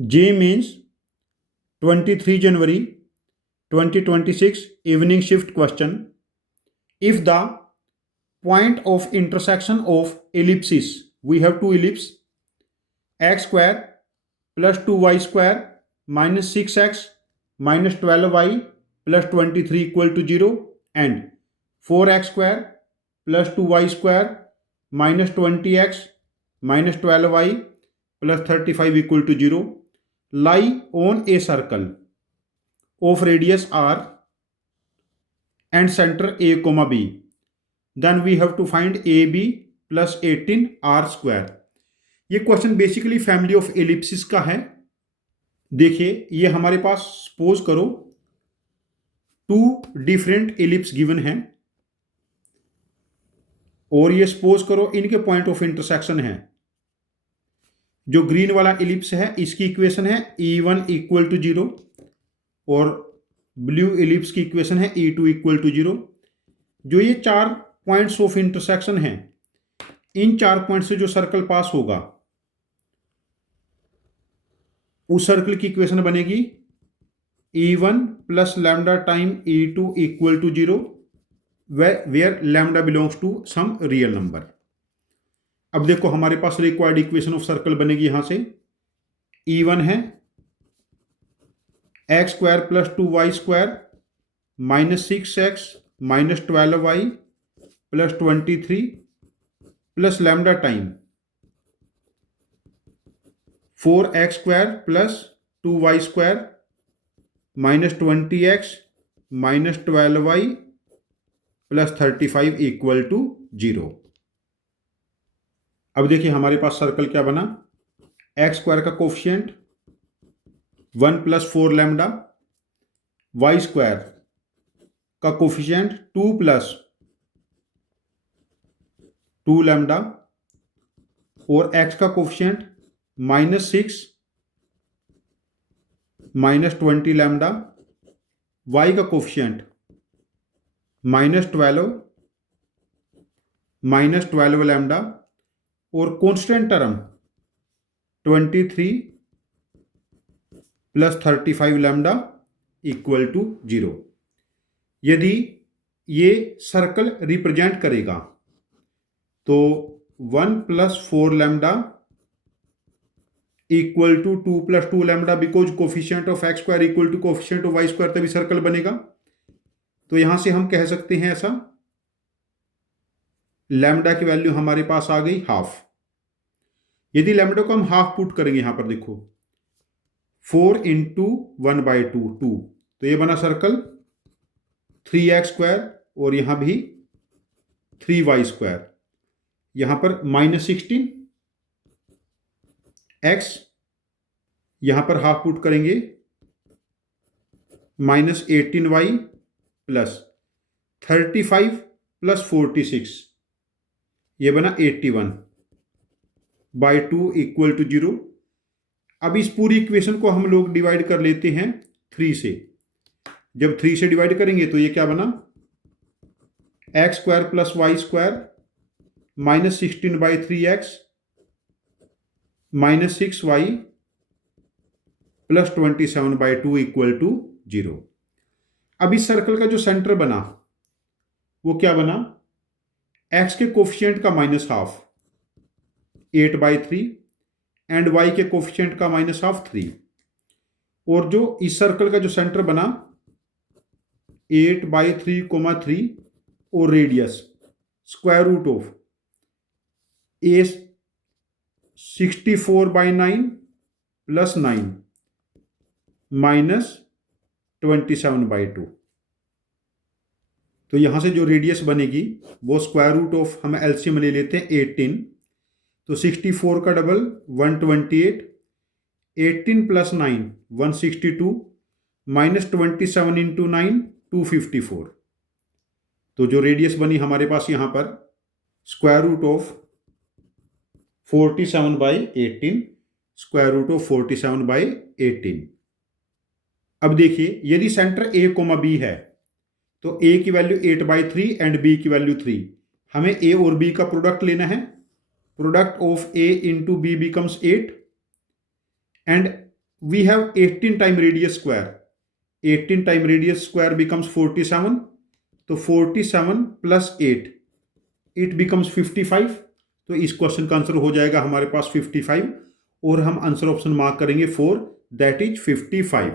J means 23 January 2026 evening shift question. If the point of intersection of ellipses, we have two ellipses, x square plus 2y square minus 6x minus 12y plus 23 equal to 0 and 4x square plus 2y square minus 20x minus 12y plus 35 equal to 0 lie on a circle of radius r and center a comma b. Then we have to find ab plus 18 r square. ये question basically family of Ellipsis का है. देखिए ये हमारे पास suppose करो to different ellipse given हैं और ये सपोज करो इनके पॉइंट ऑफ इंटरसेक्शन है. जो ग्रीन वाला एलिप्स है इसकी इक्वेशन है E1 इक्वल टू 0 और ब्लू एलिप्स की इक्वेशन है E2 इक्वल टू 0. जो ये चार पॉइंट्स ऑफ इंटरसेक्शन हैं इन चार पॉइंट से जो सर्कल पास होगा उस सर्कल की इक्वेशन बनेगी E1 plus lambda time E2 equal to 0 where lambda belongs to some real number. अब देखो हमारे पास रिक्वायर्ड इक्वेशन ऑफ सर्कल बनेगी यहां से. E1 है x square plus 2y square minus 6x minus 12y plus 23 plus lambda time 4x square plus 2y square minus 20x minus 12y plus 35 equal to 0. अब देखिए हमारे पास सर्कल क्या बना. एक्स स्क्वायर का coefficient 1 plus 4 lambda, y square का coefficient 2 plus 2 lambda और x का coefficient minus 6 minus 20 lambda, y का कोफिशिएंट माइनस 12 माइनस 12 लैम्डा और constant term 23 plus 35 lambda equal to 0. यदि ये सर्कल रिप्रेजेंट करेगा तो 1 plus 4 lambda equal to 2 plus 2 lambda because coefficient of x square equal to coefficient of y square तभी circle बनेगा. तो यहां से हम कह सकते हैं ऐसा लैम्डा की वैल्यू हमारे पास आ गई हाफ. यदि लैम्डा को हम हाफ पुट करेंगे यहां पर देखो 4 इंटू 1/2 2 तो ये बना सर्कल 3x स्क्वायर और यहां भी 3y स्क्वायर. यहां पर माइनस 16 x यहां पर हाफ पुट करेंगे माइनस 18y प्लस 35 प्लस 46 ये बना 81/2 इक्वल टू 0. अब इस पूरी इक्वेशन को हम लोग डिवाइड कर लेते हैं 3 से. जब 3 से डिवाइड करेंगे तो ये क्या बना x square plus y square minus 16/3x minus 6y plus 27/2 equal to 0. अब इस सर्कल का जो सेंटर बना वो क्या बना x के कोफिशिएंट का माइनस हाफ 8/3 एंड y के कोफिशिएंट का माइनस हाफ 3 और जो इस सर्कल का जो सेंटर बना 8/3, 3 और radius square root of A 64/9 plus 9 minus 27/2. तो यहां से जो रेडियस बनेगी वो स्क्वायर रूट ऑफ हम एलसीएम ले लेते हैं 18 तो 64 का डबल 128 18 प्लस 9 162 माइनस 27 इंटू 9 254. तो जो रेडियस बनी हमारे पास यहां पर square root of 47/18 square root of 47/18. अब देखिए यदि सेंटर ए कोमा बी है तो ए की वैल्यू 8/3 एंड बी की वैल्यू 3. हमें ए और बी का प्रोडक्ट लेना है. Product of A into B becomes 8 and we have 18 time radius square. 18 time radius square becomes 47. तो 47 प्लस 8, इट बिकम्स 55. तो इस क्वेश्चन का आंसर हो जाएगा हमारे पास 55 और हम आंसर ऑप्शन मार्क करेंगे 4, दैट इज 55.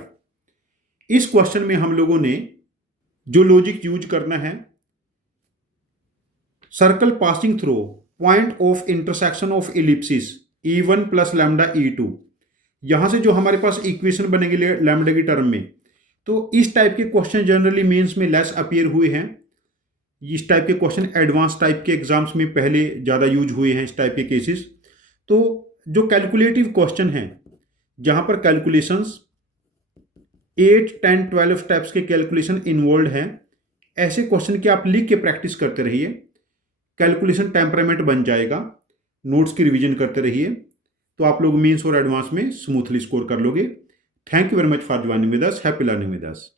इस क्वेश्चन में हम लोगों ने जो लॉजिक यूज करना है, circle passing through point of intersection of ellipsis E1 plus lambda E2. यहां से जो हमारे पास इक्वेशन बनेगी लैम्डा की टर्म में, तो इस टाइप के क्वेश्चन जनरली मेंस में लेस अपीयर हुए हैं. इस टाइप के क्वेश्चन एडवांस टाइप के एग्जाम्स में पहले ज़्यादा यूज हुए हैं इस टाइप के केसेस. तो जो कैलकुलेटिव क्वेश्चन हैं, जहां पर कैलकुलेशंस 8, 10, 12 स्टेप्स के कैलकुलेशन इन्वॉल्व हैं, ऐसे क्वेश्चन के आप लिख के प्रैक्टिस करते रहिए. कैलकुलेशन टेम्परामेंट बन जाएगा. नोट्स की रिवीजन करते रहिए, तो आप लोग मेंस और एडवांस में स्मूथली स्कोर कर लोगे. Thank you very much for joining with us. Happy learning with us.